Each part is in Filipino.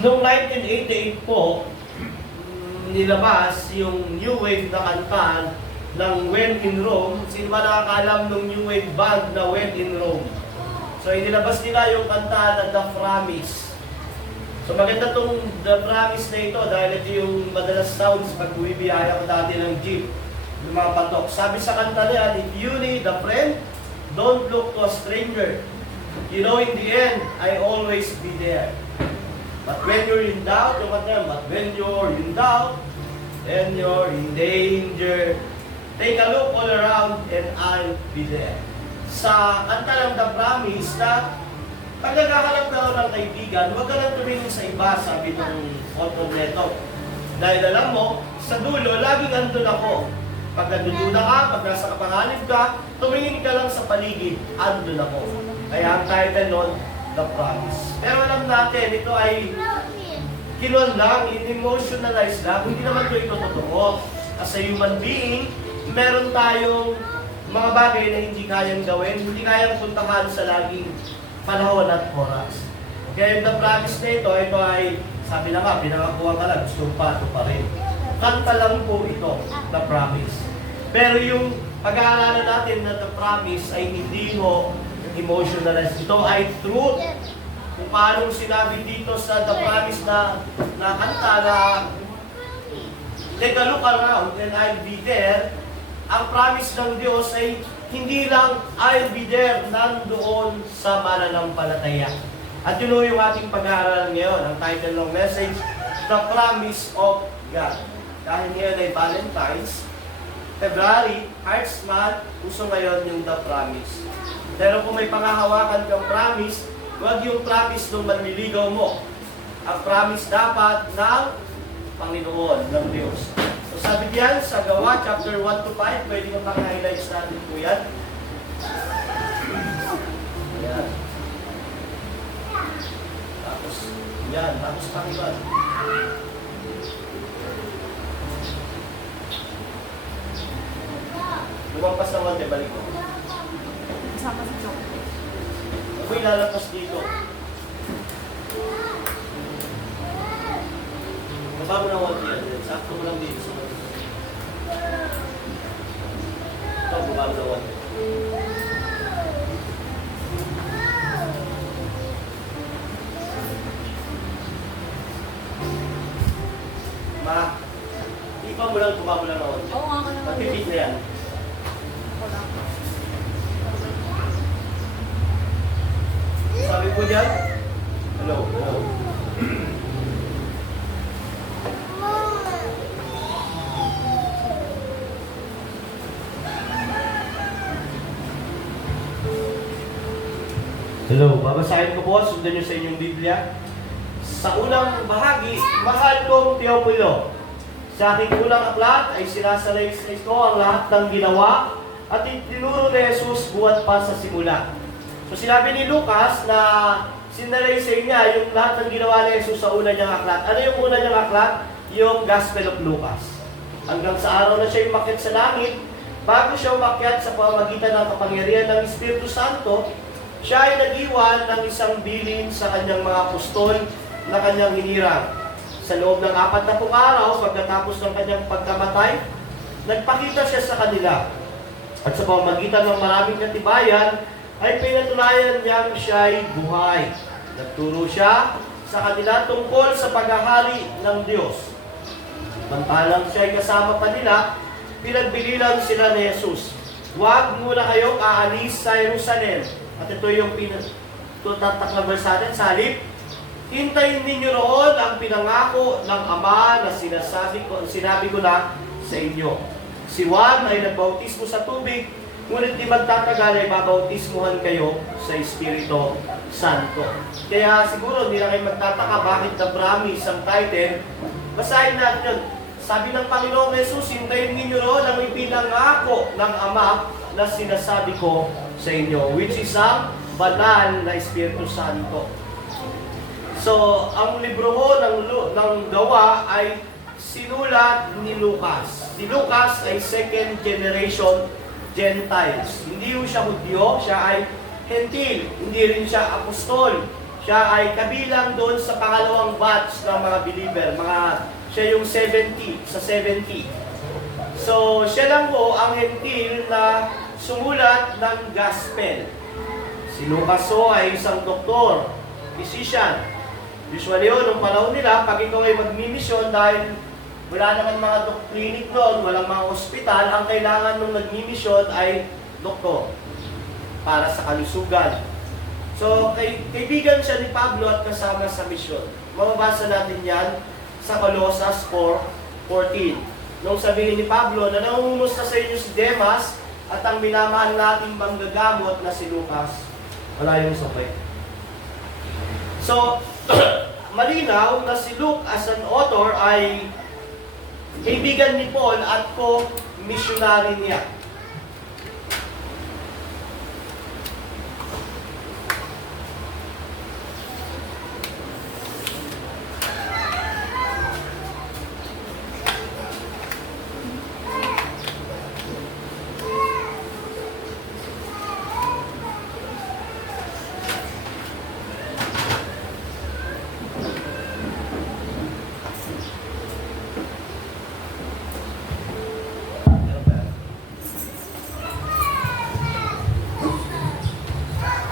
Noong 1988 po, nilabas yung new wave na kanta ng When in Rome. Sino ba nakakaalam ng new wave band na When in Rome? So inilabas nila yung kanta na The Promise. So maganda tong The Promise na ito dahil ito yung madalas sounds pag bumibiyaya ko dati ng jeep, yung mga patok. Sabi sa kanta nila, if you need a friend, don't look to a stranger. You know, in the end, I always be there. But when you're in doubt, but when you're in doubt, and you're in danger, take a look all around and I'll be there. Sa kanta ng The Promise na pag naghahanap ka ng kaibigan, huwag ka lang tumingin sa iba, sabi ng author neto. Dahil alam mo, sa dulo, laging andun ako. Pag nanduduna ka, pag nasa kapanganib ka, tumingin ka lang sa paligid, andun ako. Kaya ang title nun, The Promise. Pero alam natin, ito ay kilon lang, in-emotionalize lang, hindi naman ito totoo. As a human being, meron tayong mga bagay na hindi kayang gawin, hindi kayang puntahan sa laging panahon at oras. Kaya yung The Promise na ito ay, sabi na nga, pinangakuha ka lang, gusto pa rin. Kanta lang po ito, The Promise. Pero yung pag-aaralan natin na The Promise ay hindi mo emotionalize. Ito ay truth. Kung paano sinabi dito sa The Promise na kanta na take a look around and I'll be there. Ang promise ng Diyos ay hindi lang I'll be there, nandoon sa mananampalataya. At yun yung ating pag-aaral ngayon. Ang title ng message, The Promise of God. Dahil ngayon ay Valentine's, February, Hearts Month, uso ngayon yung The Promise. Pero kung may pangahawakan kang promise, huwag yung promise nung manliligaw mo. Ang promise dapat ng Panginoon, ng Diyos. So sabi diyan sa Gawa, chapter 1 to 5, pwede nyo pang-highlights natin po yan. Ayan. Tapos Panginoon. Lumampas na wante, balik ko. Sama si Chok. Ako'y lalapas dito. Baba mo na wante yan. Sakto mo lang dito. Ito, baba mo na wante. Ma, ipa mo lang, baba mo lang na wante. Oo nga ka naman. Magpipit na yan. Ako lang. Sabi po dyan, hello. Hello, babasahin ko po, sundan nyo sa inyong Biblia. Sa unang bahagi, mahal kong Teopulo. Sa aking unang aklat ay sinasalaysay ko ang lahat ng ginawa at itinuro ni Jesus buhat pa sa simula. So sinabi ni Lucas na sinalaysay niya yung lahat ng ginawa ni Jesus sa una niyang aklat. Ano yung una niyang aklat? Yung Gospel of Lucas. Hanggang sa araw na siya umakyat sa langit, bago siya umakyat sa pamamagitan ng kapangyarihan ng Espiritu Santo, siya ay nag-iwan ng isang bilin sa kanyang mga apostol na kanyang hinirang. Sa loob ng 40 araw, pagkatapos ng kanyang pagkamatay, nagpakita siya sa kanila. At sa pamamagitan ng maraming katibayan, ay pinatunayan niyang siya'y buhay. Nagturo siya sa kanila tungkol sa paghahari ng Diyos. Samantalang siya'y kasama pa nila, pinagbilinan sila ni Jesus. Huwag muna kayong aalis sa Jerusalem. At ito yung pinatatak na verse natin sa halip. Hintayin ninyo roon ang pinangako ng Ama na sinabi ko na sa inyo. Si Juan ay nagbautismo sa tubig, ngunit di magtatagal ay babautismuhan kayo sa Espiritu Santo. Kaya siguro hindi na kayo magtataka bakit The Promise ang title. Basahin natin yun. Sabi ng Panginoong Jesus, hintayin ninyo roon ang ipinangako ng Ama na sinasabi ko sa inyo, which is ang banal na Espiritu Santo. So, ang libro ho ng Gawa ay sinulat ni Lucas. Si Lucas ay second generation Gentiles. Hindi siya Hudyo, siya ay Hentil. Hindi rin siya apostol. Siya ay kabilang doon sa pangalawang batch ng mga believer. Siya yung 70, sa 70. So, siya lang po ang hentil na sumulat ng gospel. Si Lucas po ay isang doktor, physician. Usually yun, nung panahon nila, pag ikaw ay magmimisyon dahil wala naman mga clinic doon, walang mga ospital, ang kailangan nung nagmimisyon ay doktor para sa kalusugan. So, kaibigan siya ni Pablo at kasama sa misyon. Mababasa natin yan sa Colossus 4:14. Nung sabihin ni Pablo na nangungumusta sa inyo si Demas at ang minamahal nating manggagamot na si Lucas, wala yung sabay. So, malinaw na si Luke as an author ay kaibigan ni Paul at co-missionary niya.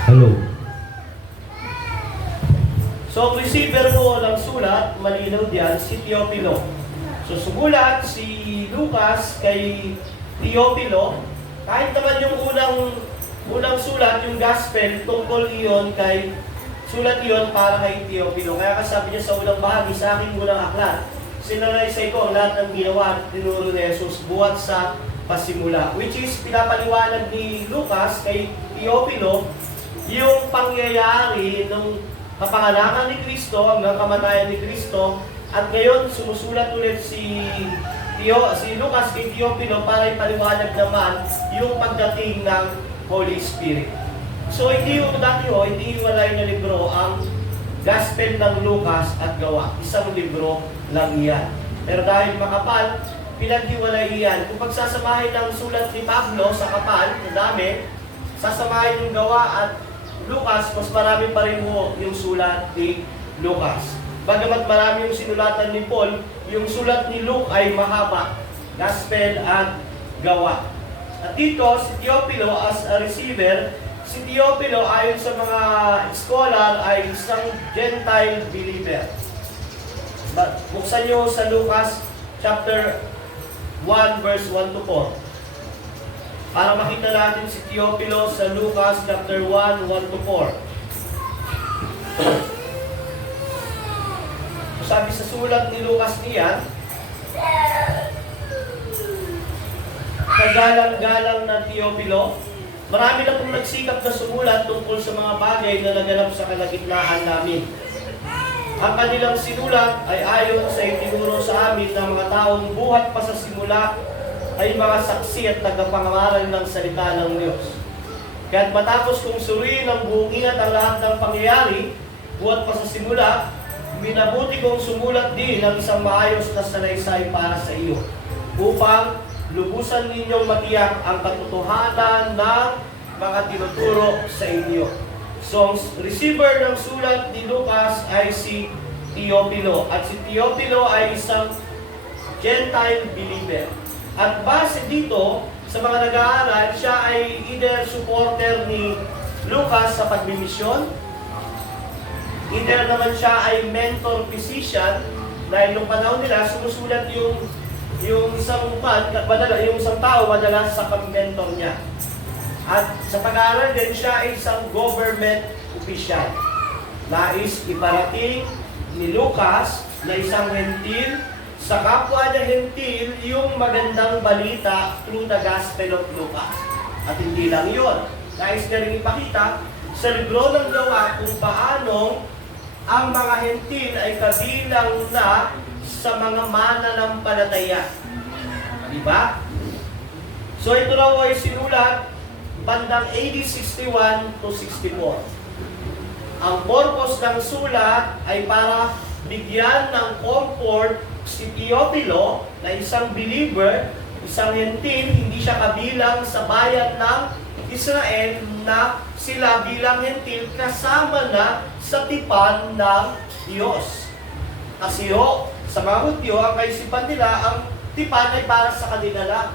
Hello. So, receiver mo ng sulat, malinaw diyan, si Teopilo. So, sumulat si Lucas kay Teopilo. Kahit naman yung unang sulat, yung gospel, tungkol iyon sulat iyon para kay Teopilo. Kaya kasabi niya sa unang bahagi, sa aking unang aklat, sinalaysay ko ang lahat ng ginawa at tinuro ni Jesus buhat sa pasimula. Which is, pinapaliwanag ni Lucas kay Teopilo yung pangyayari ng kapanganakan ni Kristo hanggang kamatayan ni Kristo, at ngayon sumusulat ulit si Lucas kay Teopilo para ipaliwanag naman yung pagdating ng Holy Spirit. So hindi walay na libro ang Gospel ng Lucas at Gawa. Isang libro lang iyan. Pero dahil makapal, pinaghiwalay iyan. Kung pagsasamahin ng sulat ni Pablo sa kapal, na dami, sasamahin yung Gawa at Lucas, mas marami pa rin mo yung sulat ni Lucas. Bagamat marami yung sinulatan ni Paul, yung sulat ni Luke ay mahaba. Gospel at Gawa. At dito, si Teopilo as a receiver, si Teopilo ayon sa mga scholar ay isang Gentile believer. Buksan nyo sa Lucas chapter 1 verse 1 to 4. Para makita natin si Teopilo sa Lucas chapter 1, 1 to 4. Sabi sa sulat ni Lucas niyan, kagalang-galang ng Teopilo, marami na pong nagsikap na sumulat tungkol sa mga bagay na naganap sa kalagitnaan namin. Ang kanilang sinulat ay ayon sa itinuro sa amin ng mga taong buhat pa sa simula ay mga saksi at tagapangaral ng salita ng Diyos. Kaya't matapos kong suriin ng buong ingat ang lahat ng pangyayari, buhat pa sa simula, minabuti kong sumulat din ng isang maayos na salaysay para sa iyo, upang lubusan ninyong matiyak ang katotohanan ng mga tinuturo sa inyo. So, ang receiver ng sulat ni Lucas ay si Teopilo. At si Teopilo ay isang Gentile believer. At base dito, sa mga nag-aaral, siya ay either supporter ni Lucas sa pagmimisyon, either naman siya ay mentor physician, dahil nung panahon nila, sumusulat yung isang tao madalas sa pag-mentor niya. At sa pag-aaral din, siya ay isang government official. Nais iparating ni Lucas na isang hentil sa kapwa na hentil yung magandang balita through the Gospel of Lucas. At hindi lang yun. Nais na rin ipakita sa libro ng Gawa kung paano ang mga hentil ay kabilang na sa mga mananampalataya. Diba? So ito raw ay sinulat bandang AD 61 to 64. Ang purpose ng sulat ay para bigyan ng comfort si Teopilo na isang believer, isang hentil, hindi siya kabilang sa bayan ng Israel na sila bilang hentil kasama na sa sa tipan ng Diyos. Kasi sa mga Hudyo, ang kaisipan nila, ang tipan ay para sa kanila lang.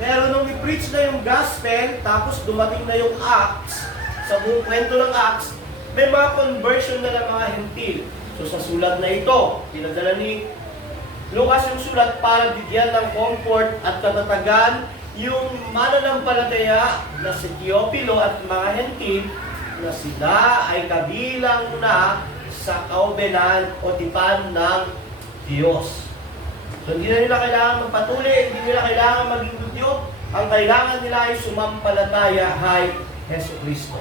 Pero nung i-preach na yung gospel, tapos dumating na yung Acts, sa buong kwento ng Acts, may mga conversion na ng mga hentil. So sa sulat na ito, pinadala ni Lucas yung sulat para bigyan ng comfort at katatagan yung mananampalataya na si Teopilo at mga hentil na sila ay kabilang na sa kaubenan o tipan ng Diyos. So hindi na nila kailangan magpatuloy, hindi nila kailangan maging Hudyo. Ang kailangan nila ay sumampalataya kay Hesus Kristo.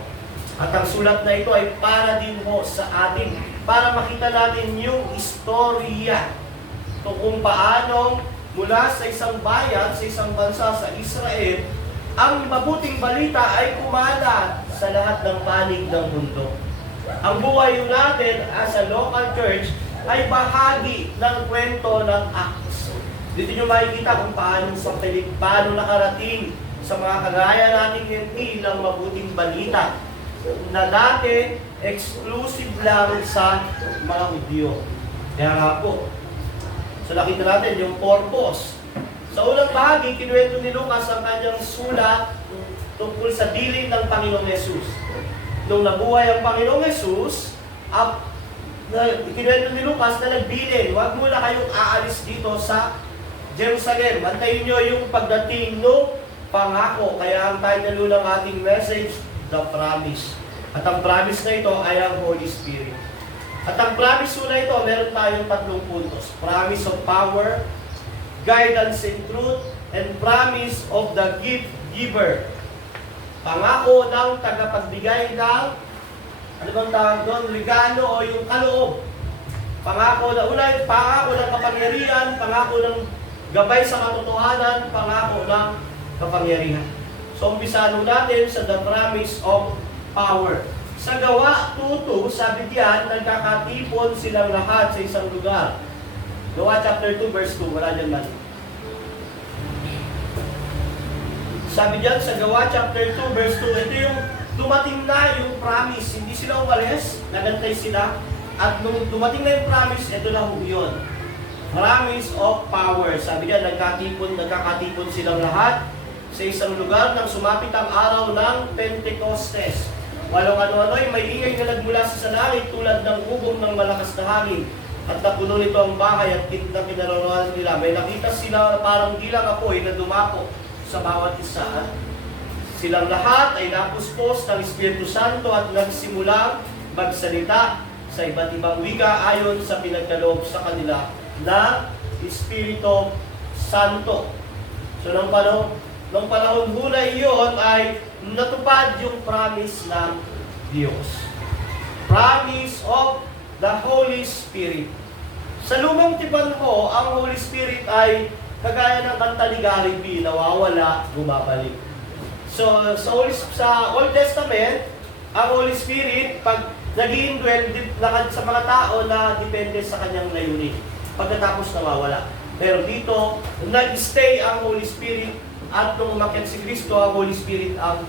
At ang sulat na ito ay para din ho sa atin, para makita natin yung istorya kung paano mula sa isang bayan, sa isang bansa sa Israel, ang mabuting balita ay kumalat sa lahat ng panig ng mundo. Ang buhay natin as a local church ay bahagi ng kwento ng Acts. Dito nyo makikita kung paano nakarating sa mga kagaya nating hentil ng mabuting balita na dati exclusive lang sa mga Hudyo. Kaya nga po, so nakita natin yung purpose. Sa unang bahagi, kinuwento ni Lucas ang kanyang sulat tungkol sa diling ng Panginoong Yesus. Nung nabuhay ang Panginoong Yesus, kinuwento ni Lucas na nagbilin, huwag muna kayong aalis dito sa Jerusalem. Antayin nyo yung pagdating ng pangako. Kaya ang title ng ating message, The Promise. At ang promise na ito ay ang Holy Spirit. At ang promise na ito, meron tayong 3 puntos. Promise of power, guidance in truth, and promise of the gift giver. Pangako ng tagapagbigay ng, ano bang tawag doon? Regalo o yung kaloob. Pangako na unay, pangako ng kapangyarihan, pangako ng gabay sa katotohanan, pangako ng kapangyarihan. So, umpisahan natin sa the promise of power. Sa Gawa 2:2, sabi diyan, nagkakatipon silang lahat sa isang lugar. Gawa chapter 2, verse 2, wala dyan man. Sabi diyan sa Gawa chapter 2, verse 2, ito yung dumating na yung promise. Hindi sila umalis, nagantay sila. At nung dumating na yung promise, ito na yun. Promise of power. Sabi diyan, nagkakatipon silang lahat sa isang lugar nang sumapit ang araw ng Pentecostes. Walang ano-ano'y may ingay na nagmula sa langit tulad ng ugong ng malakas na hangin. At napuno nito ang bahay at kinaroroonan nila. May nakita sila parang gilang apoy na dumako sa bawat isa. Silang lahat ay napuspos ng Espiritu Santo at nagsimulang magsalita sa iba't ibang wika ayon sa pinagkaloob sa kanila na Espiritu Santo. So nung panahon muna iyon ay natupad yung promise ng Diyos. Promise of the Holy Spirit. Sa lumang tipan ho, ang Holy Spirit ay kagaya ng kantaligaring B, nawawala, bumabalik. So, sa Old Testament, ang Holy Spirit, pag nag-i-indwell sa mga tao na depende sa kanyang layunin. Pagkatapos nawawala. Pero dito, nag-stay ang Holy Spirit at nung umakyat si Kristo, ang Holy Spirit ang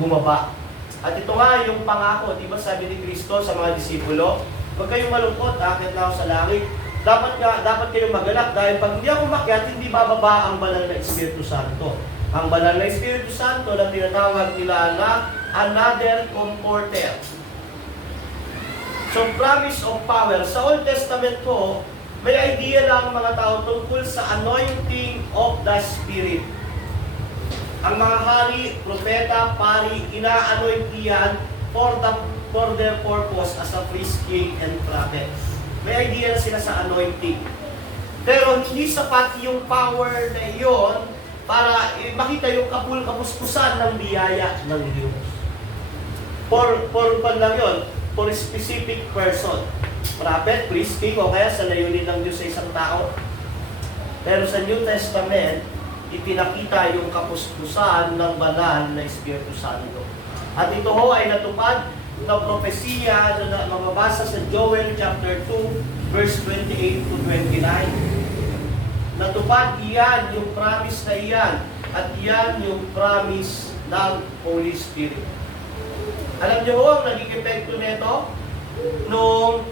bumaba. At ito nga yung pangako, di ba sabi ni Kristo sa mga disipulo, huwag kayong malungkot, akit na ako sa langit. Dapat kayong magalak dahil pag hindi ako umakyat, hindi bababa ang banal na Espiritu Santo. Ang banal na Espiritu Santo na tinatawag nila na another comforter. So, promise of power. Sa Old Testament ko, may idea lang mga tao tungkol sa anointing of the Spirit. Ang mga hari, propeta, pari, ina-anoint niyan for their purpose as a priest, king, and prophet. May idea na sila sa anointing. Pero hindi sapat yung power na iyon para makita yung kapuspusan ng biyaya ng Diyos. For lang yun, for a specific person. Prophet, priest, king, o kaya sa layunin ng Diyos sa isang tao. Pero sa New Testament, ipinakita yung kapuspusan ng banal na Espiritu Santo. At ito ho ay natupad ng propesiya na mababasa sa Joel chapter 2, verse 28 to 29. Natupad iyan, yung promise na iyan, at iyan yung promise ng Holy Spirit. Alam niyo ho, ang naging epekto nito, nung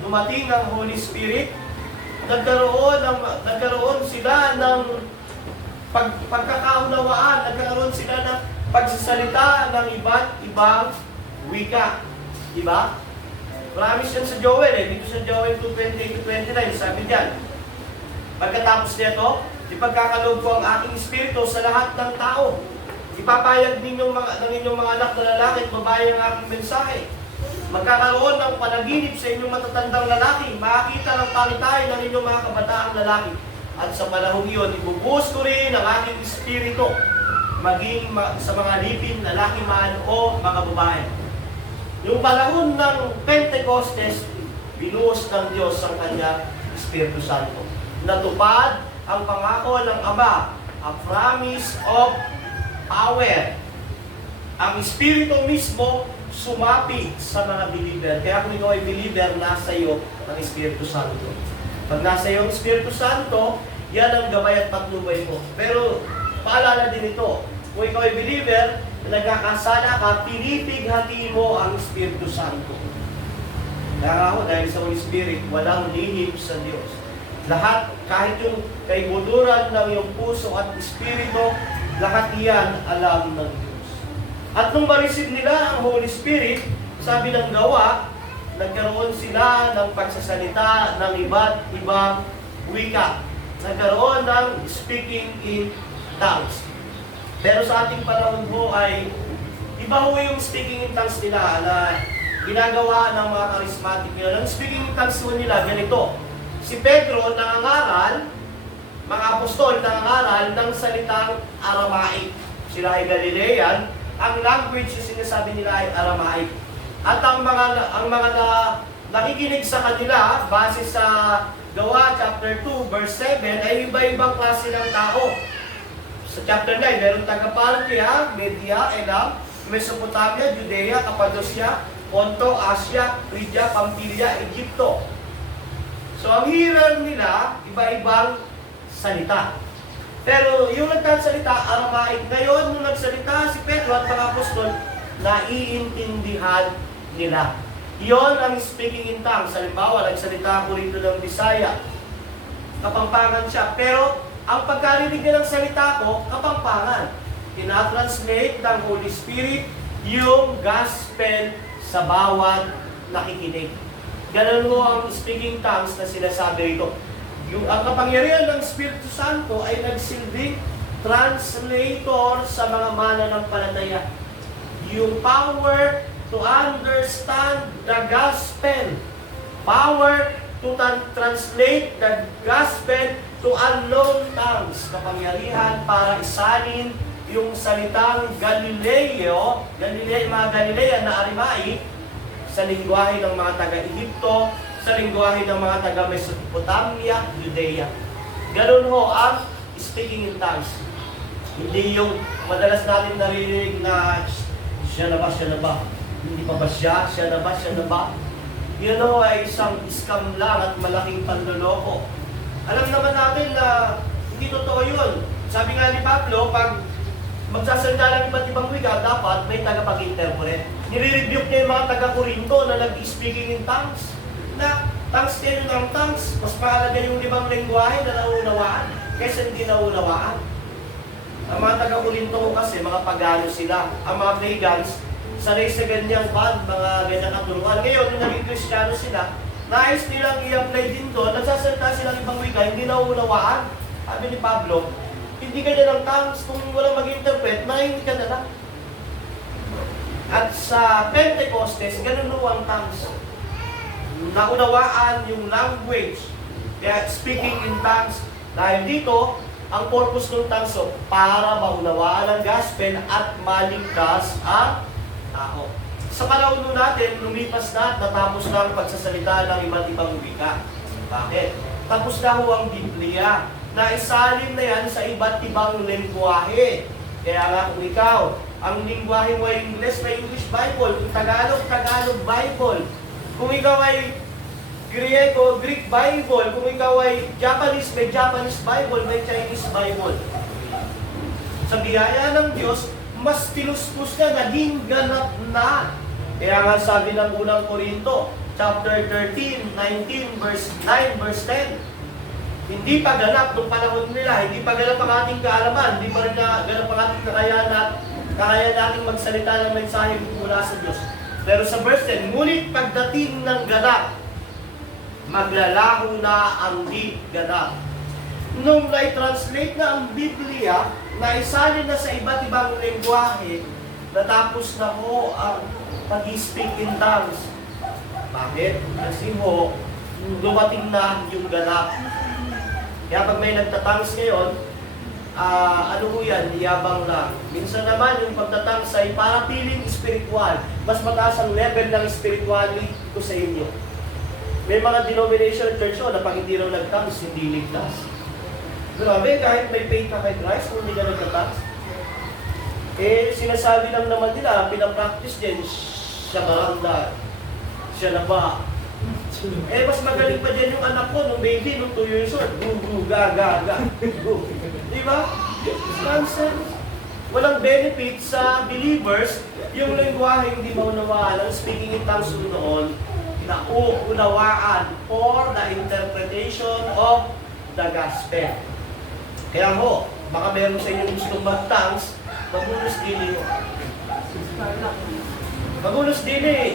dumating ang Holy Spirit, nagkaroon sila ng pagkakaunawaan, nagkaroon sila ng pagsasalita ng iba't ibang wika. Diba? Promise yan sa Joel dito sa Joel 2:28-29, sabi diyan. Pagkatapos nito, ipagkakaloob ko ang aking espiritu sa lahat ng tao. Ipapayag ng inyong mga anak na lalaki at babae ang aking mensahe. Magkakaroon ng panaginip sa inyong matatandang lalaki. Makakita ng pangitahin ng inyong mga kabataang lalaki. At sa panahong iyon, ibubuhos ko rin ang aking espiritu maging sa mga lipin, lalaki man o mga babae. Yung panahon ng Pentecostes, binuhos ng Diyos ang kanyang Espiritu Santo. Natupad ang pangako ng Ama, a promise of power. Ang Espiritu mismo sumapit sa mga believer. Kaya kung ikaw ay believer, nasa iyo ang Espiritu Santo. Pag nasa iyo ang Espiritu Santo, yan ang gabay at patnubay mo. Pero paalala din ito, kung ikaw ay believer, nagkakasala ka, pinipighati mo ang Espiritu Santo. Kaya ako, dahil sa Holy Spirit, walang lihim sa Diyos. Lahat, kahit yung kaibuturan ng iyong puso at Espiritu, lahat iyan alam ng Diyos. At nung ma-receive nila ang Holy Spirit, sabi ng gawa, nagkaroon sila ng pagsasalita ng iba't ibang wika. Nagkaroon ng speaking in tongues. Pero sa ating panahon ho ay iba ho yung speaking in tongues nila na ginagawa ng mga charismatic nila. Ang speaking in tongues ho nila, ganito. Si Pedro nangangaral, mga apostol nangangaral ng salitang Aramaic. Sila ay Galilean. Ang language na sinasabi nila ay Aramaic. At ang mga nakikinig sa kanila, base sa Gawa chapter 2, verse 7, ay iba-ibang klase ng tao. Sa chapter 9, meron taga-Parthia, Media, Elam, Mesopotamia, Judea, Cappadocia, Ponto, Asia, Phrygia, Pamphylia, Egypto. So ang hirar nila, iba-ibang salita. Pero yung nagsasalita, Aramaic. Ngayon, nung nagsalita si Pedro at mga apostol, naiintindihan nila. Iyon ang speaking in tongues. Halimbawa, nagsalita ako rito ng Bisaya. Kapampangan siya. Pero, ang pagkarinig niya ng salita ko, kapampangan. Tinatranslate ng Holy Spirit yung gospel sa bawat nakikinig. Ganun mo ang speaking tongues na sinasabi rito. Ang kapangyarihan ng Espiritu Santo ay nagsilbing translator sa mga mananampalataya. Yung power to understand the gospel. Power to translate the gospel to unknown tongues. Kapangyarihan para isalin yung salitang mga Galilea na Aramaic sa lingwahe ng mga taga-Egypto, sa lingwahe ng mga taga-Mesopotamia, Judea. Ganun ho ang speaking in tongues. Hindi yung madalas natin narinig na siya na ba? Hindi pa ba siya? Siya na ba? Yun ho ay isang scam lang at malaking panloloko. Alam naman natin na hindi totoo yun. Sabi nga ni Pablo, pag magsasalita ng iba't ibang wika, dapat may tagapag-interpret. Nire-rebuke niya yung mga taga-Corinto na nag-speaking in tongues. Na tongues kayo ng tongues, mas mahalaga yung ibang lengguwahe na naunawaan kaysa hindi naunawaan. Ang mga taga-Corinto kasi, mga pagano sila. Ang mga pagans, sanay sa ganyang mga ganyang katuruan. Ngayon, nung naging Kristiyano sila, nais nilang i-apply din doon, nagsasalita silang ibang wika, hindi naunawaan. Sabi ni Pablo, hindi ka na ng tongues, kung walang mag-interpret, makinig ka na lang. At sa Pentecostes, ganun ho ang tongues. Naunawaan yung language. Kaya speaking in tongues, dahil dito, ang purpose ng tongues para maunawaan ang gospel at maligtas ang tao. Sa panahon natin, lumipas na at natapos na ang pagsasalita ng iba't ibang wika. Bakit? Tapos na ho ang Biblia. Naisalin na yan sa iba't ibang lengguwahe. Kaya nga kung ikaw, ang lingwahe mo ay English na English Bible, kung Tagalog, Tagalog Bible. Kung ikaw ay Griego, Greek Bible. Kung ikaw ay Japanese, may Japanese Bible, may Chinese Bible. Sa biyaya ng Diyos, mas tinuspos na, naging ganap na Kaya nga sabi ng unang Korinto, chapter 13, 19, verse 9, verse 10, hindi pa ganap nung panahon nila, hindi pa ganap ang ating kaalaman, hindi pa rin ganap ang ating kakayahan nating magsalita ng mensahe mula sa Diyos. Pero sa verse 10, ngunit pagdating ng ganap, maglalaho na ang di ganap. Nung na-translate na ang Biblia, naisalin na sa iba't ibang lengguwahe, natapos na ho ang pag-speak in tongues. Bakit? Kasi ho, dumating na yung ganap. Kaya pag may nagtatangs ngayon, ano ho yan, yabang lang. Minsan naman yung pagtatangs ay para piling spiritual. Mas mataas ang level ng spirituality ko sa inyo. May mga denomination church na pag hindi raw nagtangs, hindi ligtas. Grabe, kahit may faith ka kay Christ, kung hindi ka nagtatangs. Sinasabi lang naman nila, pinapractice din, siya maranda, siya na ba? Mas magaling pa dyan yung anak ko, nung baby, nung 2 years old. Ga. Di ba? Nonsense. Walang benefit sa believers, yung lengguwahe hindi maunawaan, ang speaking in tongues noon, nauunawaan for the interpretation of the gospel. Kaya ho, baka meron sa inyo gustong mag-tongues, magulos din ho. Magulos din eh.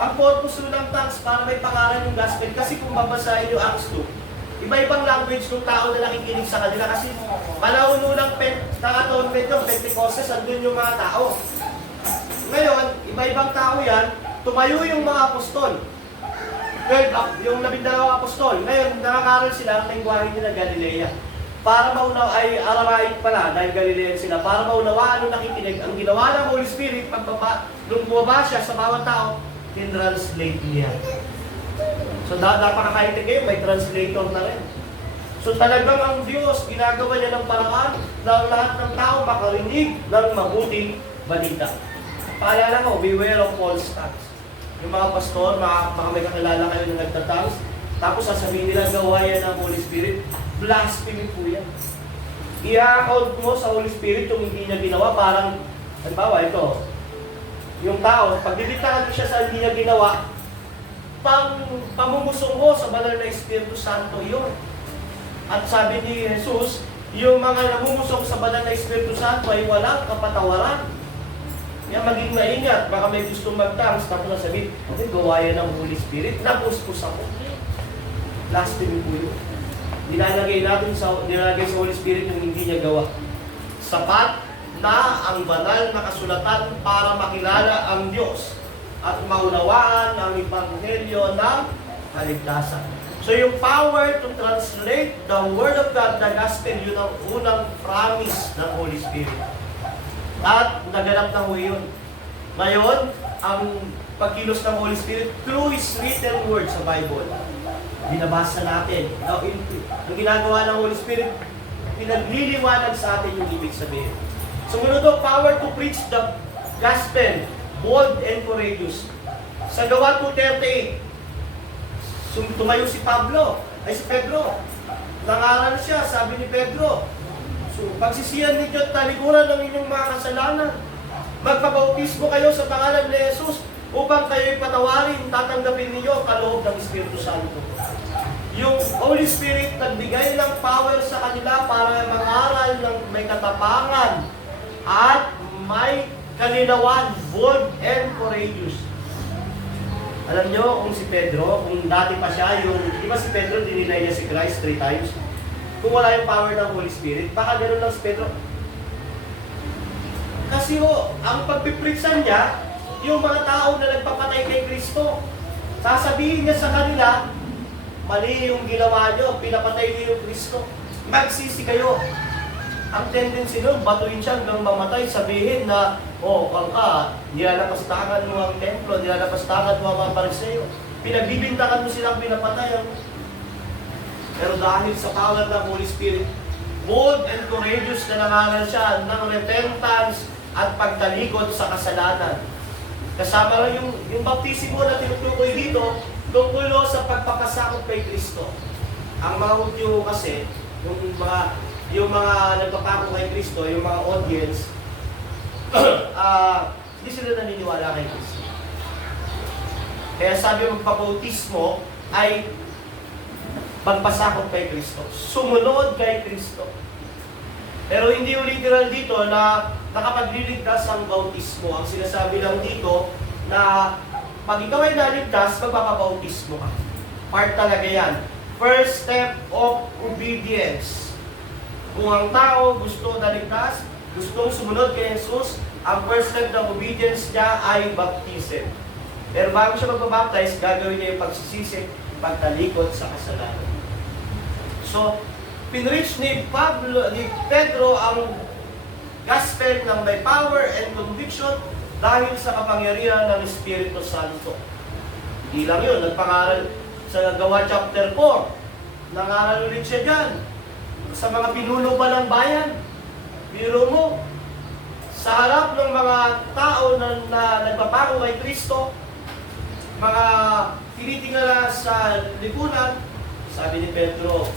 Ang purpose ng tongues para may pangalan yung gospel. Kasi kung babasahin yung Acts 2, iba-ibang language ng tao na nakikinig sa kanila. Kasi panahon unang atonement yung Pentecostes, andun yung mga tao. Ngayon, iba-ibang tao yan, tumayo yung mga apostol. Yung 12 apostol. Ngayon, nakakaroon sila ng lengguwahe nila Galilea. Para maunawa, ay Aramaic pala, dahil Galilean sila. Para maunawaan nung nakikinig, ang ginawa ng Holy Spirit, nung bumaba siya sa bawat tao, tin-translate niya. So, napaka-high-tech ngayon, may translator na rin. So, talagang ang Diyos, ginagawa niya ng paraan na lahat ng tao makarinig ng mabuting balita. Paalala ko, beware of false tongues. Yung mga pastor, baka may kakilala kayo na nagtatangs, tapos sasabihin nila gawa yan ng Holy Spirit, blasphemy po yan. I-account mo sa Holy Spirit yung hindi niya ginawa, parang, halimbawa, ito, yung tao, pag didiktahan mo siya sa hindi niya ginawa, pamumusong mo sa banal na Espiritu Santo yun. At sabi ni Jesus, yung mga namumusong sa banal na Espiritu Santo ay walang kapatawaran. Kaya maging maingat, baka may gusto mag-tongues, tapos nasabihin, gawa yan ng Holy Spirit, napuspos ako. Blasphemy po yun. Nilalagay sa Holy Spirit yung hindi niya gawa. Sapat na ang banal na kasulatan para makilala ang Diyos at maunawaan ang Ebanghelyo ng kaligtasan. So yung power to translate the Word of God, the Gospel, yun ang unang promise ng Holy Spirit. At naganap na ho yun. Ngayon, ang pagkilos ng Holy Spirit through His written word sa Bible. Binabasa natin. Now, ang ginagawa ng Holy Spirit, pinagliliwanag sa atin yung ibig sabihin. Sumunod ang power to preach the gospel, bold and courageous. Sa Gawa 2:38, tumayo si Pedro. Nangaral siya, sabi ni Pedro, pagsisihan ninyo at talikuran ng inyong mga kasalanan. Magpabautismo kayo sa pangalan ni Jesus upang kayo'y patawarin, tatanggapin ninyo ang kaloob ng Espiritu Santo. Yung Holy Spirit nagbigay ng power sa kanila para mangaral ng may katapangan at may kalinawan, bold and courageous. Alam nyo, kung si Pedro, kung dati pa siya, di ba si Pedro, dinilay niya si Christ 3 times? Kung wala yung power ng Holy Spirit, baka gano'n lang si Pedro. Kasi ang pagpipritsan niya, yung mga tao na nagpapatay kay Kristo, sasabihin niya sa kanila, mali yung ginawa niyo, pinapatay niyo yung Kristo. Magsisi kayo. Ang tendency nun, batuin siya hanggang mamatay, sabihin na, nilalapastangan mo ang templo, nilalapastangan mo ang mga Pariseo. Pinagbibintangan mo silang pinapatay. Pero dahil sa power ng Holy Spirit, bold and courageous na nangaral siya ng repentance at pagtalikod sa kasalanan. Kasama lang yung baptismo na tinutukoy dito, tungkol sa pagpapasakop kay Kristo. Ang mga Hudyo kasi, yung mga nagpapako kay Kristo, yung mga audience, hindi sila naniniwala kay Kristo. Kaya sabi magpabautismo ay magpasakop kay Kristo. Sumunod kay Kristo. Pero hindi yung literal dito na nakapagliligtas ang bautismo. Ang sinasabi lang dito na pag ikaw ay naligtas, magpapabautismo ka. Part talaga yan. First step of obedience. Kung ang tao gusto naligtas, gustong sumunod kay Jesus, ang first step ng obedience niya ay baptism. Pero bago siya magbabaptize, gagawin niya yung pagsisisi, pagtalikod sa kasalanan. So, pinreach ni Pedro ang gospel ng may power and conviction dahil sa kapangyarihan ng Espiritu Santo. Hindi lang yun, nagpangaral sa Gawa chapter 4. Nangaral ulit siya dyan sa mga pinuno pa ng bayan. Biro mo, sa harap ng mga tao na nagpapako kay Kristo, mga tinitingala sa lipunan, sabi ni Pedro,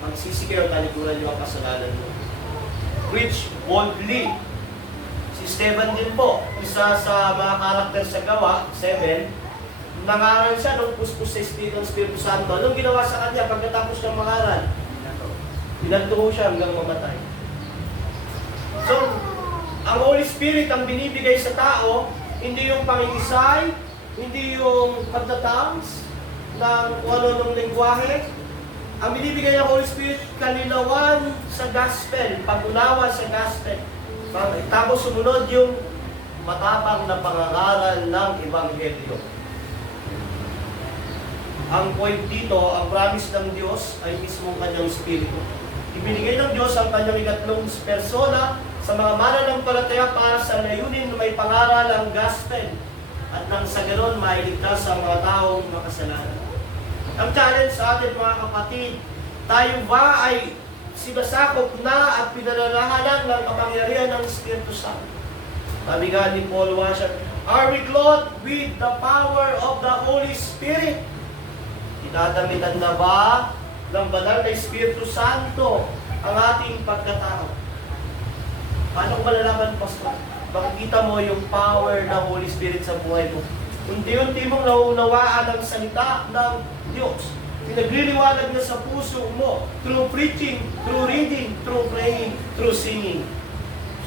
magsisikaw talikuran niyo ang kasalanan mo. Preach boldly. Si Stephen din po, isa sa mga karakter sa Gawa, 7, nangaral siya nung puspos sa Espiritu Santo. Anong ginawa sa kanya pagkatapos ng mangaral? Pinagtuho siya hanggang mamatay. So, ang Holy Spirit ang binibigay sa tao, hindi yung pangingisay, hindi yung pagtatangs ng kung ano-anong lengguwahe. Ang binibigay ng Holy Spirit, kalinawan sa gospel, pag-unawa sa gospel. Tapos sumunod yung matapang na pangangaral ng Ebanghelyo. Ang point dito, ang promise ng Diyos ay mismong kanyang Espiritu. Ibinigay ng Diyos ang kanyang ikatlong persona sa mga mananampalataya para sa layunin na may pangaral ang gospel at nang sa ganon mailigtas ang mga taong makasalanan. Ang challenge sa atin mga kapatid, tayo ba ay sinasakop na at pinalalahanan ng kapangyarihan ng Espiritu Santo? Sabi nga ni Paul Washer, are we clothed with the power of the Holy Spirit? Dinadamitan na ba ng banal na Espiritu Santo ang ating pagkatao? Paano ko malalaman, Pastor? Makikita mo yung power ng Holy Spirit sa buhay mo. Unti-unti mong nauunawaan ang salita ng Diyos. Pinagliliwanag niya sa puso mo through preaching, through reading, through praying, through singing.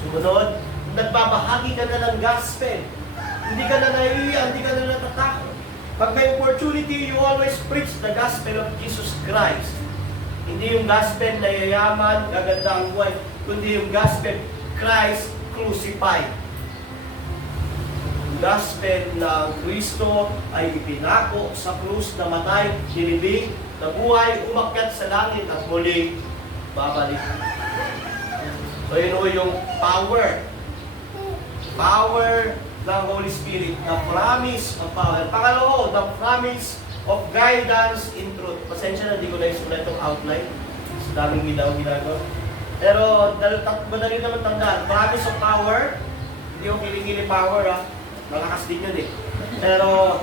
Sumunod, nagbabahagi ka na ng gospel. Hindi ka na naiiya, hindi ka na natatakot. Pag may opportunity, you always preach the gospel of Jesus Christ. Hindi yung gospel na yayaman, gaganda ang buhay, kundi yung gospel, Christ crucified. Gospel na Kristo ay ipinako sa krus, namatay, nilibing, nabuhay, umakyat sa langit at muling babalik. So yun o yung power. Power ng Holy Spirit, the promise of power. Pangalawa, the promise of guidance in truth. Pasensya na, hindi ko na-explain itong outline. Sa daming ginagawa. Pero madali naman tandaan. Promise of power, hindi yung kiling-kiling power ha. Malakas din yun eh. Pero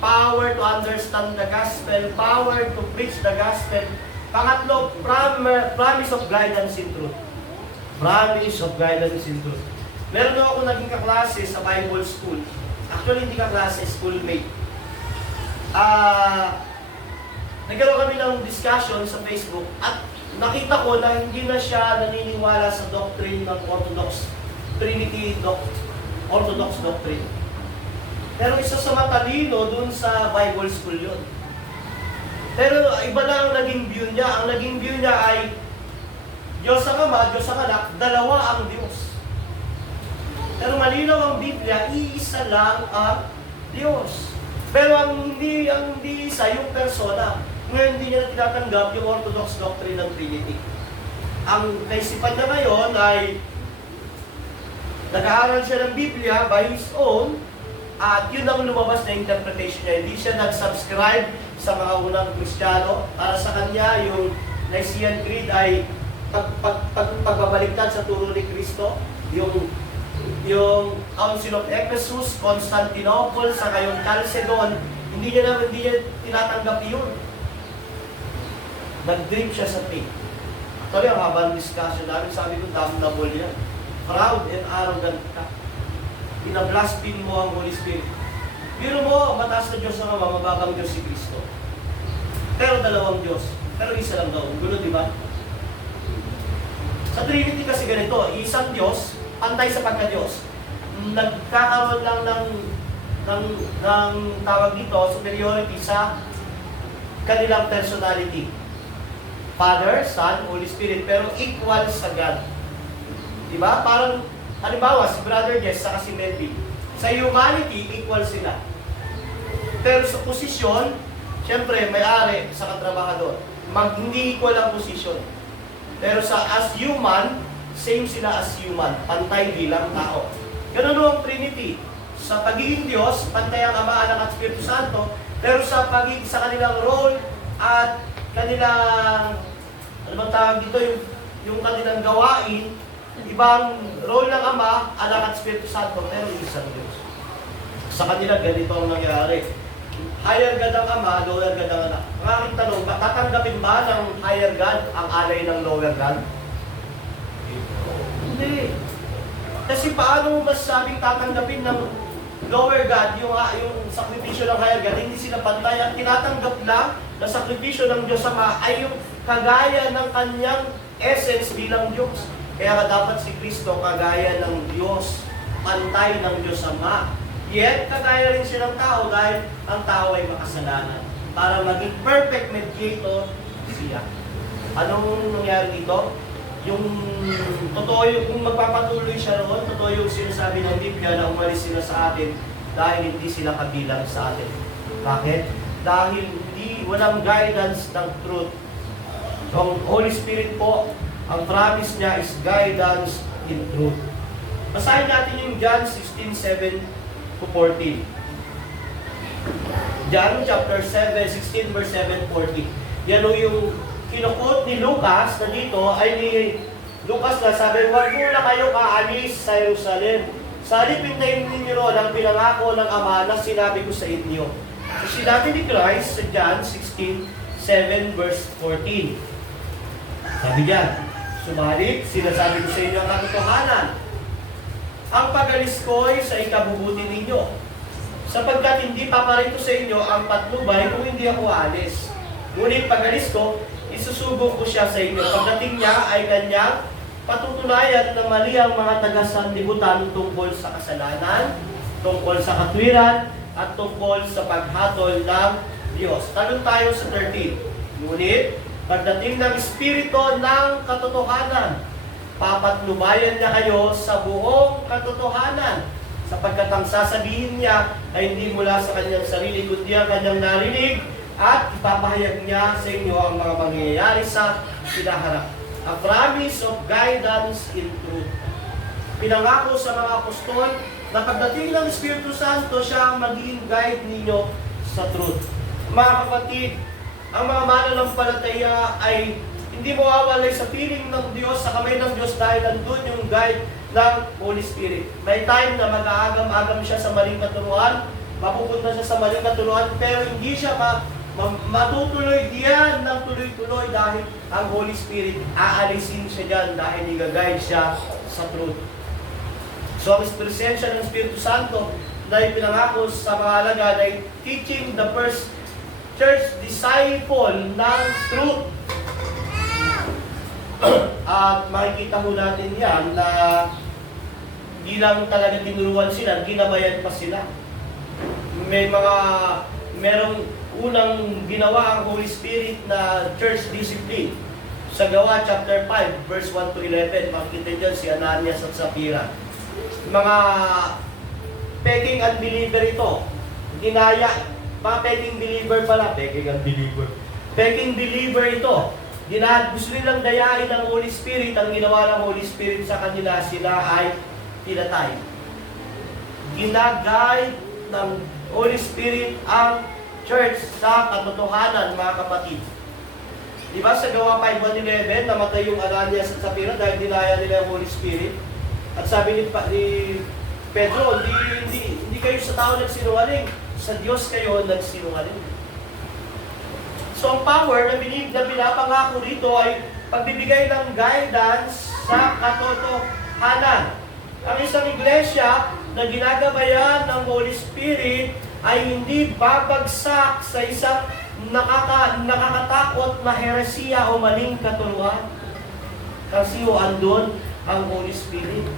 power to understand the gospel, power to preach the gospel. Pangatlo, promise of guidance in truth. Promise of guidance in truth. Meron daw ako naging kaklase sa Bible school. Actually, hindi kaklase, schoolmate. Nagkaroon kami ng discussion sa Facebook at nakita ko na hindi na siya naniniwala sa doctrine ng Orthodox Trinity Orthodox doctrine. Pero isa sa matalino dun sa Bible school yun. Pero iba na ang naging view niya. Ang naging view niya ay Diyos ang Ama, Diyos ang Anak, dalawa ang Diyos. Pero malinaw ang Biblia, iisa lang ang Diyos. Pero ang hindi isa yung persona. Ngayon hindi niya tinatanggap yung Orthodox doctrine ng Trinity. Ang naisipan niya ngayon ay nag-aaral siya ng Biblia by his own at yun ang lumabas na interpretation niya. Hindi siya nag-subscribe sa mga unang Kristiyano. Para sa kanya, yung Nicene Creed ay pagbabaliktad sa turo ni Kristo. Yung Council of Ephesus, Constantinople, sa kayong Chalcedon, hindi niya tinatanggap yun. Nag-dream siya sa faith. Actually, ang habang discussion namin, sabi ko, damnable yan. Proud and arrogant ka. Pinablaspheme mo ang Holy Spirit. Biro mo, mataas na Diyos ang Ama, mababang Diyos si Kristo. Pero dalawang Diyos. Pero isa lang daw. Gulo, di ba? Sa Trinity kasi ganito, isang Diyos, pantay sa pagka-Diyos. Nagkakaroon lang ng tawag dito, superiority sa kanilang personality. Father, Son, Holy Spirit, pero equal sa God. Diba? Parang, halimbawa, si Brother Jess saka si Melvin. Sa humanity, equal sila. Pero sa posisyon, syempre, may-ari sa katrabahador. Hindi equal ang posisyon. Pero as human, same sila as human. Pantay bilang tao. Ganun ang Trinity. Sa pagiging Diyos, pantay ang Ama, Anak at Espiritu Santo. Pero sa kanilang role at kanilang, ano bang tawag dito, yung kanilang gawain, ibang role ng Ama, Anak at Espiritu Santo, pero isang Diyos. Sa kanila, ganito ang nangyari. Higher God ang Ama, lower God ang Anak. Ang aking tanong, tatanggapin ba ng higher God ang alay ng lower God? Hindi. Kasi paano mo masasabing tatanggapin ng lower God yung sakripisyo ng higher God? Hindi sila pantay. Ang tinatanggap lang na sakripisyo ng Diyos Ama ay yung kagaya ng kanyang essence bilang Diyos. Kaya dapat si Kristo kagaya ng Diyos, pantay ng Diyos Ama. Yet, kagaya rin siya ng tao dahil ang tao ay makasalanan. Para maging perfect mediator siya. Anong nangyari dito? Yung totoo kung magpapatuloy siya roon, totoo yung sinasabi ng Biblia na umalis sila sa atin dahil hindi sila kabilang sa atin. Bakit? Dahil walang guidance ng truth. So, ang Holy Spirit po, ang promise niya is guidance in truth. Basahin natin yung John 16:7 to 14. John chapter 16 verse 7, 14. Yan yung kinukot ni Lucas na dito ay ni Lucas na sabi, "Huwag muna kayo kaalis sa Jerusalem. Sa halip hintayin ninyo ron ang pinangako ng Ama na sinabi ko sa inyo." So, sinabi ni Christ sa John 16:7 verse 14. Sabi diyan, "Subalit, sinasabi ko sa inyo ang katotohanan. Ang pag-alis ko ay sa ikabubuti ninyo. Sapagkat hindi paparito sa inyo ang patnubay kung hindi ako alis. Ngunit pag-alis ko, isusubok ko siya sa inyo. Pagdating niya ay kanyang patutunayan na mali ang mga taga-sanlibutan tungkol sa kasalanan, tungkol sa katwiran, at tungkol sa paghatol ng Diyos." Tanong tayo sa 13. "Ngunit, pagdating ng Espiritu ng katotohanan, papatnubayan niya kayo sa buong katotohanan, sapagkat ang sasabihin niya ay hindi mula sa kanyang sarili, kundi ang kanyang narinig, at ipapahayag niya sa inyo ang mga mangyayari sa hinaharap." A promise of guidance in truth. Pinangako sa mga apostol na pagdating ng Espiritu Santo, siya ang magiging guide ninyo sa truth. Mga kapatid, ang mga mananampalataya ay hindi mawawalay sa piling ng Diyos, sa kamay ng Diyos dahil nandun yung guide ng Holy Spirit. May time na mag-aagam-agam siya sa maling katuruan, mapupunta siya sa maling katuruan, pero hindi siya matutuloy diyan ng tuloy-tuloy dahil ang Holy Spirit aalisin siya diyan dahil i-guide siya sa truth. So, ang presensya ng Espiritu Santo na ipinangako sa mga alagad ay teaching the first church disciple ng truth. At makikita ho natin yan na di lang talaga tinuruan sila, ginabayan pa sila. Merong unang ginawa ang Holy Spirit na church discipline. Sa Gawa chapter 5, verse 1 to 11, makikita dyan si Ananias at Sapphira. Mga peking unbeliever ito. Ginaya. Mga peking believer pala. Peking unbeliever. Peking believer ito. Gusto nilang dayain ng Holy Spirit. Ang ginawa ng Holy Spirit sa kanila, sila ay pinatay. Ginagay ng Holy Spirit ang church sa katotohanan, mga kapatid. Diba sa Gawa 5:11, namatay yung Ananias at Sapphira dahil dinaya nila ang Holy Spirit. At sabi ni Pedro, hindi kayo sa tao nagsinungaling, sa Diyos kayo nagsinungaling. So ang power na pinapangako rito ay pagbibigay ng guidance sa katotohanan. Ang isang iglesia na ginagabayan ng Holy Spirit ay hindi babagsak sa isang nakakatakot na heresiya o maling katuruan. Kasi andun ang Holy Spirit.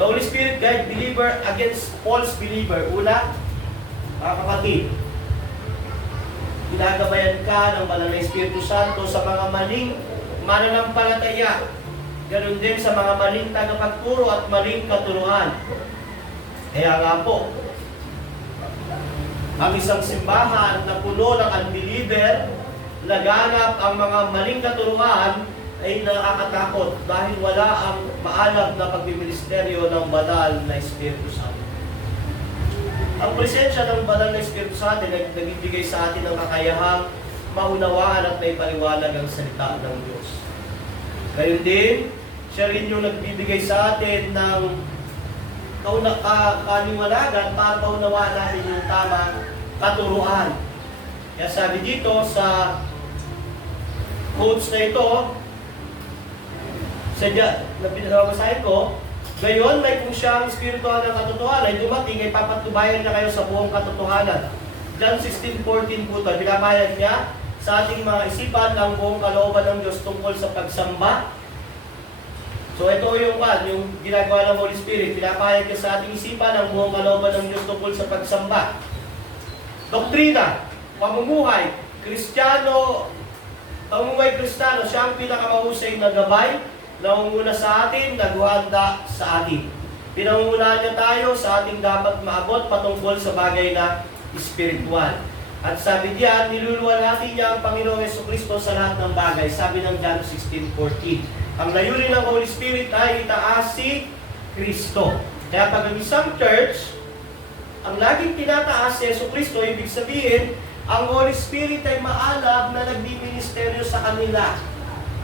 The Holy Spirit guide believer against false believer. Una, mga kapatid, ginagabayan ka ng banal na Espiritu Santo sa mga maling mananampalataya. Ganon din sa mga maling tagapagturo at maling katuruan. Kaya nga po, ang isang simbahan na puno ng unbeliever, laganap ang mga maling katuruan ay nakakatakot dahil wala ang maalab na pagbiministeryo ng banal na Espiritu Santo. Ang presensya ng banal na Espiritu Santo ay nagbibigay sa atin ng kakayahang maunawaan at may paliwanag ang salita ng Diyos. Gayon din, siya rin yung nagbibigay sa atin ng kaniwalagan para paunawaan natin yung tamang katuruan. Kaya sabi dito sa quotes na ito, sadya, na pinagmasahin ko, gayon may kung siyang espiritual ng katotohanan ay dumating ay papatubayan niya kayo sa buong katotohanan. John 16:14 po ito, pinapahayag niya sa ating mga isipan ang buong kalooban ng Diyos tungkol sa pagsamba. So ito yung ginagawa ng Holy Spirit, pinapahayag niya sa ating isipan ang buong kalooban ng Diyos tungkol sa pagsamba. Doktrina, pamumuhay, Kristiyano, siya ang pinakamahusay na gabay, nangunguna sa atin, naghuhanda sa atin. Pinangungunahan niya tayo sa ating dapat maabot patungkol sa bagay na espiritual. At sabi diyan, niluluwalhati niya ang Panginoong Jesucristo sa lahat ng bagay. Sabi ng John 16:14. Ang layunin ng Holy Spirit ay itaas si Kristo. Kaya pag ang isang church, ang laging tinataas si Jesucristo, ibig sabihin, ang Holy Spirit ay maalab na nagbiministeryo sa kanila.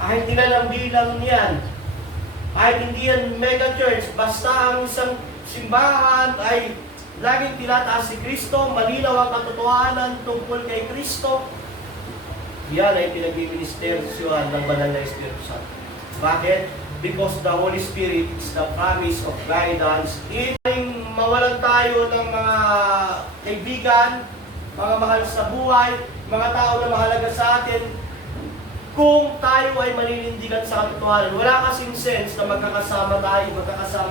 Kahit nilalang bilang niyan, kahit hindi yan mega church, basta ang isang simbahan ay laging tinataas si Kristo, malinaw ang katotohanan tungkol kay Kristo, yan ay pinagbiministeryohan ng banal na Espiritu Santo. Bakit? Because the Holy Spirit is the promise of guidance. Mawalan tayo ng mga kaibigan, mga mahal sa buhay, mga tao na mahalaga sa atin, kung tayo ay maninindigan sa katotohanan. Wala kasing sense na magkakasama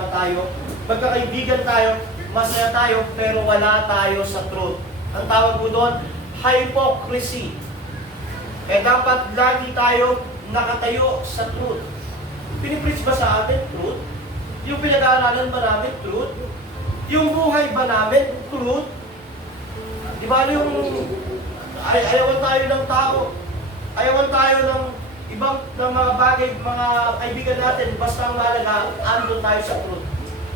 tayo, magkakaibigan tayo, masaya tayo, pero wala tayo sa truth. Ang tawag po doon, hypocrisy. Kaya dapat lagi tayo nakatayo sa truth. Pinipreach ba sa atin? Truth? Yung pinag-aaralan ba namin? Truth? Yung buhay ba namin? Truth? Di ba yung ayawan tayo ng tao? Ayawan tayo ng ibang mga bagay, mga kaibigan natin, basta ang mahalaga, andun tayo sa truth.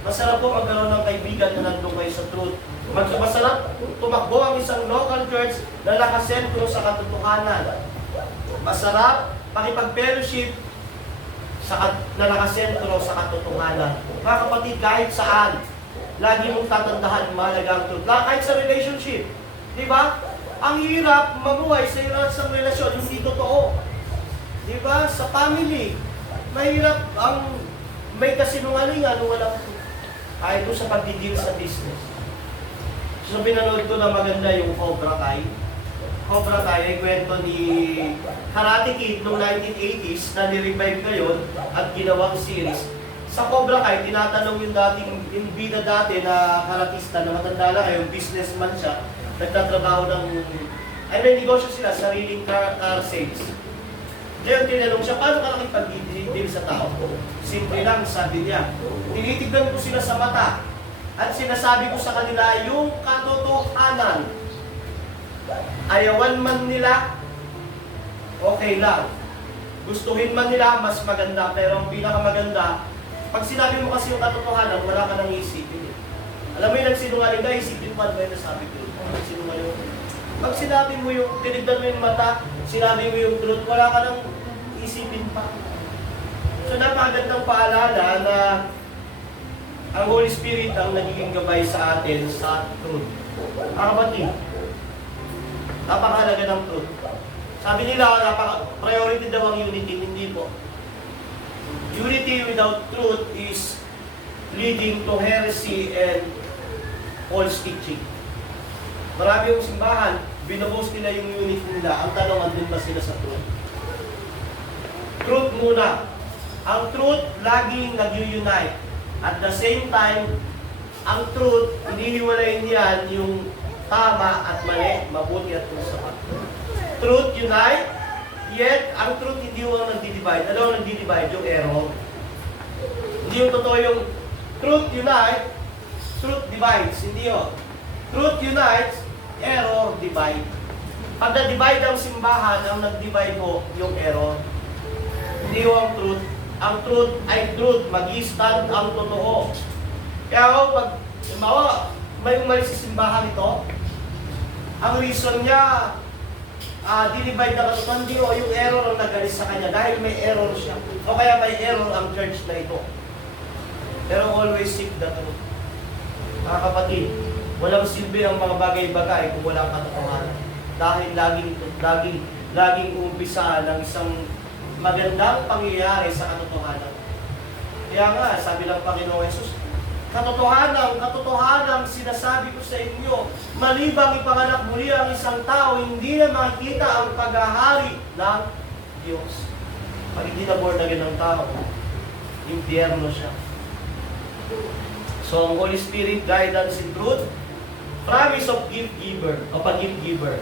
Masarap po magkaroon ng kaibigan na nandun kayo sa truth. Masarap tumakbo ang isang local church na nakasentro sa katotohanan. Masarap makipag-fellowship na nakasentro sa katotohanan. Mga kapatid, kahit saan, lagi mong tatandaan mahalaga ang truth. Kahit sa relationship. Di ba? Ang hirap mabuhay sa isang relasyon, hindi totoo. Di ba? Sa family, mahirap ang may kasinungalingan o walang kahit doon sa pagdidil sa business. So, pinanood ko na maganda yung Cobra Kai. Cobra Kai ay kwento ni Karate Kid noong 1980s na ni-revive ngayon at ginawang series. Sa Cobra Kai, tinatanong yung yung bida dati na karatista na matanda na ngayon, businessman siya, nagtatrabaho may negosyo sila, sariling car sales. Ngayon, tinanong siya, paano ka nakipag-deal sa tao? Simple lang, sabi niya. Tinitignan ko sila sa mata at sinasabi ko sa kanila yung katotohanan. Ayawan man nila, okay lang. Gustuhin man nila, mas maganda. Pero ang pinakamaganda, pag sinabi mo kasi yung katotohanan, wala ka nang isipin. Alam mo yung nagsinungaling na, isipin pa ba yung nasabi ko? Pag sinabi mo yung, tinignan mo yung mata, sinabi mo yung truth, wala ka nang isipin pa. So napakagandang paalala na ang Holy Spirit ang nagiging gabay sa atin sa truth. Ang kapatid, napakahalaga ng truth. Sabi nila, priority daw ang unity, hindi po. Unity without truth is leading to heresy and false teaching. Marami yung simbahan, binuboast nila yung unit nila. Ang tanong, andun ba sila sa truth? Truth muna. Ang truth, laging nag-unite. At the same time, ang truth, hindi hiwalayin yan yung tama at mali, mabuti at masama. Truth unite, yet ang truth hindi yung nagdi-divide. Ano ang nagdi-divide? Yung error. Hindi yung totoo yung truth unite, truth divides. Hindi yun. Truth unites, error divide. Pag na-divide ang simbahan, ang nag-divide mo yung error. Hindi yung ang truth. Ang truth ay truth. Mag-i-stand ang totoo. Kaya ako, pag may umalis sa simbahan ito, ang reason niya, dinivide na katotohanan, hindi o yung error ang nagalis sa kanya dahil may error siya. O kaya may error ang church na ito. Pero always seek the truth. Mga kapatid, walang silbi ang mga bagay-bagay kung walang katotohanan. Dahil laging umpisa ng isang magandang pangyayari sa katotohanan. Kaya nga, sabi ng Panginoon Jesus, katotohanan sinasabi ko sa inyo, malibang ipanganak muli ang isang tao, hindi na makikita ang paghahari ng Diyos. Pag hindi na born again ng tao, impyerno siya. So, ang Holy Spirit, guidance in truth, promise of gift giver, o pag-gift giver.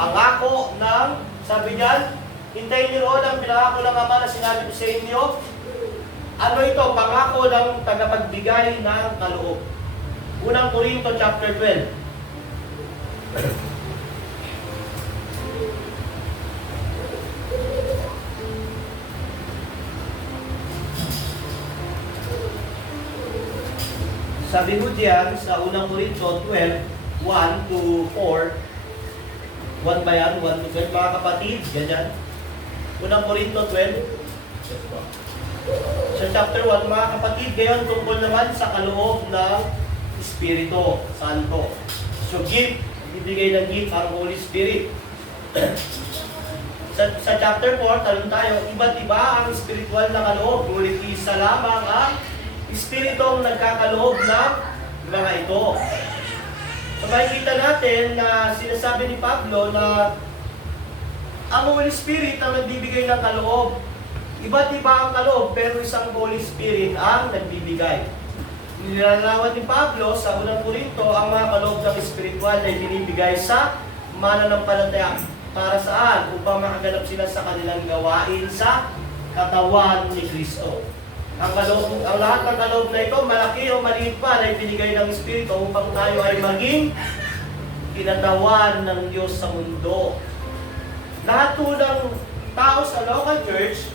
Pangako ng, sabi niyan, hintayin niyo roon ang pinangako ng Ama na sinabi ko sa inyo. Ano ito? Pangako ng tagapagbigay ng kaloob. Unang Korinto chapter 12. Sabi mo diyan sa unang Korinto 12, 1 to 4. 1 ba yan? 1 to 12. Mga kapatid, ganyan. Unang Korinto 12. Sa chapter 1, mga kapatid, gayon tungkol naman sa kaloob ng Espiritu Santo. So, gift, bibigay ng gift ang Holy Spirit. sa chapter 4, talon tayo, iba't iba ang spiritual na kaloob, ngunit isa lamang ang Espiritong nagkakaloob ng mga ito. So, makikita natin na sinasabi ni Pablo na ang Holy Spirit ang nagbibigay ng kaloob. Iba't iba ang kaloob, pero isang Holy Spirit ang nagbibigay. Nilalawan ni Pablo sa unang Korinto, ang mga kaloob ng espiritual ay binibigay sa mananampalataya. Para saan? Upang makaganap sila sa kanilang gawain sa katawan ni Kristo. Ang lahat ng kaloob na ito, malaki o maliit pa, ay binigay ng Espiritu upang tayo ay maging kinatawan ng Diyos sa mundo. Lahat po ng tao sa local church,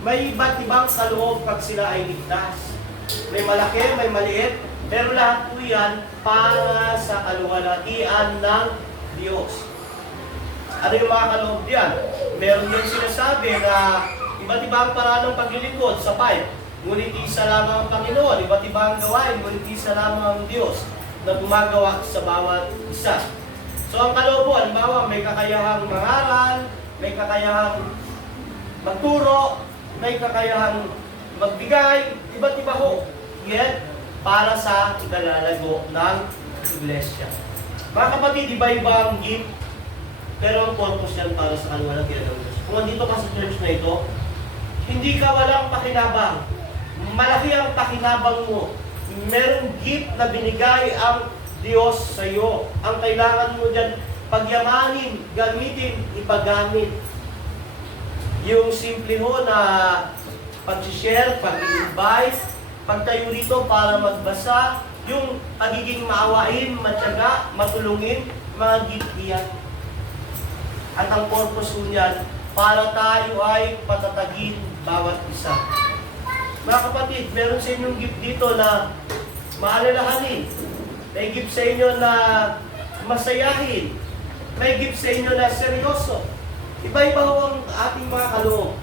may iba't ibang kaloob pag sila ay ligtas. May malaki, may maliit, pero lahat po yan para sa kaluwalhatian ng Diyos. Ano yung mga kaloob diyan? Meron yung sinasabi na iba't ibang paraan ng paglilingkod sa pipe. Ngunit isa lamang ang Panginoon, iba't iba ang gawain, ngunit isa lamang ang Diyos na gumagawa sa bawat isa. So ang kaloob, halimbawa, may kakayahang mangaral, may kakayahang magturo, may kakayahang magbigay, iba't iba ho. Yan, para sa ikalalago ng iglesia. Mga kapatid, iba-iba ang gift, pero ang purpose yan para sa kaluwalhatian ng Diyos. Kung andito ka sa church na ito, hindi ka walang pakinabang. Malaki ang pakinabang mo. Merong gift na binigay ang Diyos sa iyo. Ang kailangan mo dyan, pagyamanin, gamitin, ipagamit. Yung simple ho na pag-share, pag-invite, pagtayo rito para magbasa, yung pagiging maawain, matyaga, matulungin, mga gift iyan. At ang purpose ko niyan, para tayo ay patatagin bawat isa. Mga kapatid, meron sa inyong gift dito na maalalahanin. May gift sa inyo na masayahin. May gift sa inyo na seryoso. Iba-iba ho ang ating mga kaloob.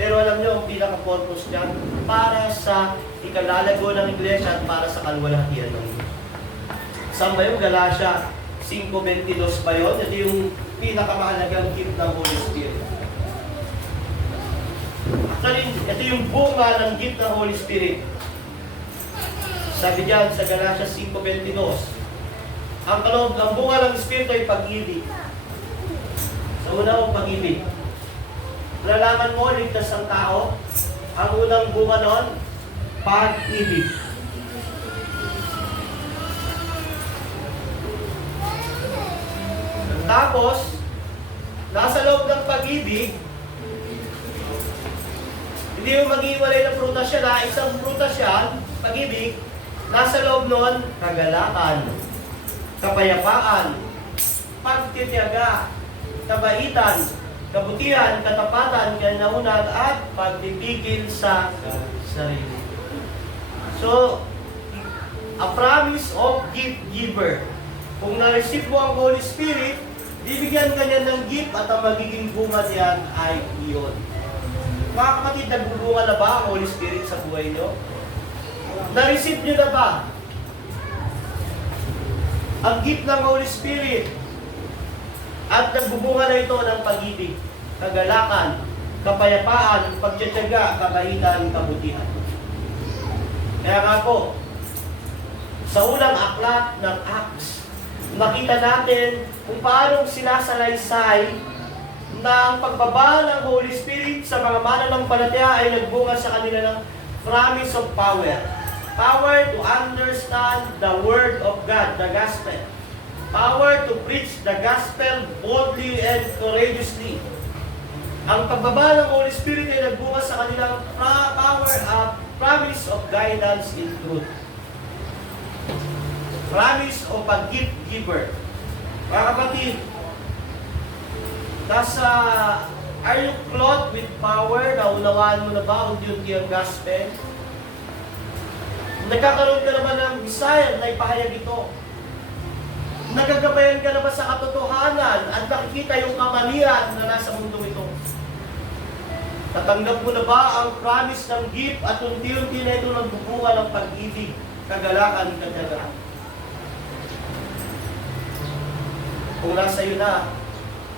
Pero alam nyo, ang pinaka-purpose niyan, para sa ikalalago ng iglesia at para sa kaluwalhatian ng Diyos. Saan ba yung Galatia 5:22 ba yun? Ito yung pinakamahalagang gift ng Holy Spirit. Actually, ito yung bunga ng gift ng Holy Spirit. Sabi diyan sa Galatia 5:22, ang bunga ng Espiritu ay pag-ibig. Sa una mong pag-ibig. Nalaman mo, ligtas ang tao. Ang unang bunga nun, pag-ibig. Tapos, nasa loob ng pag-ibig, hindi mo mag-iwalay ng prutas siya na isang prutas yan, pag-ibig, nasa loob nun, kagalakan, kapayapaan, pagtitiyaga, kabaitan, kabutihan, katapatan, kainahunan, at pagpipigil sa sarili. So, a promise of gift giver. Kung na-receive mo ang Holy Spirit, bibigyan ka niya ng gift at ang magiging bunga niyan ay iyon. Mga kapatid, nagbubunga na ba ang Holy Spirit sa buhay niyo? Na-receive niyo na ba ang gift ng Holy Spirit? At nagbubunga na ito ng pag-ibig, kagalakan, kapayapaan, pagtitiyaga, kabaitan, kabutihan. Kaya nga po, sa unang aklat ng Acts, makita natin kung paano sinasalaysay na ang pagbaba ng Holy Spirit sa mga mananampalataya ay nagbunga sa kanila ng promise of power. Power to understand the Word of God, the Gospel. Power to preach the Gospel boldly and courageously. Ang pagbaba ng Holy Spirit ay nagbunga sa kanilang promise of guidance in truth. Promise of a gift giver. Mga kapatid, are you clothed with power? Naunawaan mo na ba unti-unti ang gospel? Nagkakaroon ka naman ng desire na ipahayag ito. Nagagabayan ka na ba sa katotohanan at nakikita yung kamalian na nasa mundo ito? Tatanggap mo na ba ang promise ng gift at unti-unti na ito nagbubunga ng pag-ibig, kagalakan, katiyagaan? Kung nasa iyo na,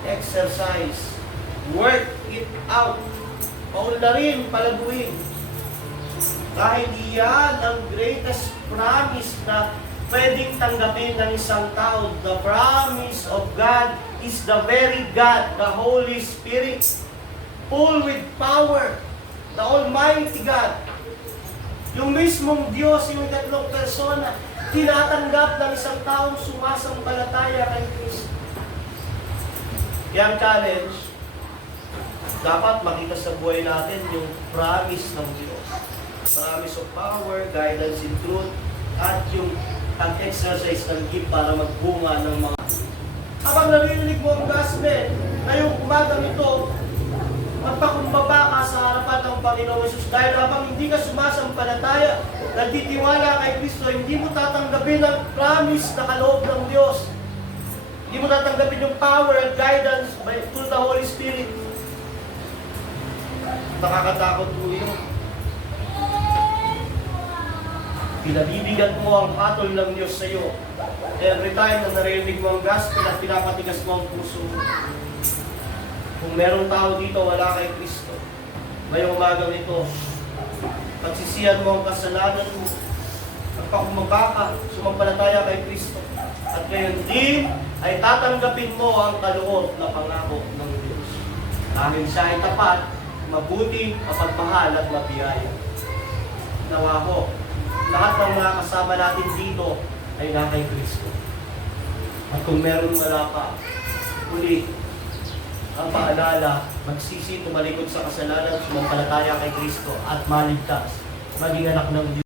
exercise, work it out, paunlarin, palaguin. Dahil iyan ang greatest promise na pwedeng tanggapin ng isang tao. The promise of God is the very God, the Holy Spirit, full with power, the Almighty God. Yung mismong Diyos, yung tatlong persona, tinatanggap ng isang taong sumasampalataya kay Kristo. Yang challenge, dapat makita sa buhay natin yung promise ng Diyos. Promise of power, guidance in truth, at yung pag-exercise ng gift para magbunga ng mga. Habang narinig mo ang gospel, ngayong umagang ito, magpakumbaba ka sa harapan ng Panginoon Jesus. Dahil habang hindi ka sumasampalataya, nagtitiwala kay Kristo, hindi mo tatanggapin ang promise na kaloob ng Diyos. Hindi mo tatanggapin yung power and guidance through the Holy Spirit. Nakakatakot po yun. Pinabibigat mo ang hatol ng Diyos sa iyo. Every time na narinig mo ang gospel at pinapatigas mo ang puso mo. Kung merong tao dito wala kay Kristo, ngayong umagang ito, pagsisihan mo ang kasalanan mo, magpakumbaba ka, sumampalataya kay Kristo, at ngayon din ay tatanggapin mo ang kaloob na pangako ng Diyos. Dahil siya ay tapat, mabuti, mapagmahal at mabiyaya. Nawa ko, lahat ng mga kasama natin dito ay na kay Kristo. At kung meron wala pa, uli, ang paalala, magsisi, tumalikod sa kasalanan, sumampalataya kay Kristo at maligtas, maging anak ng Diyos.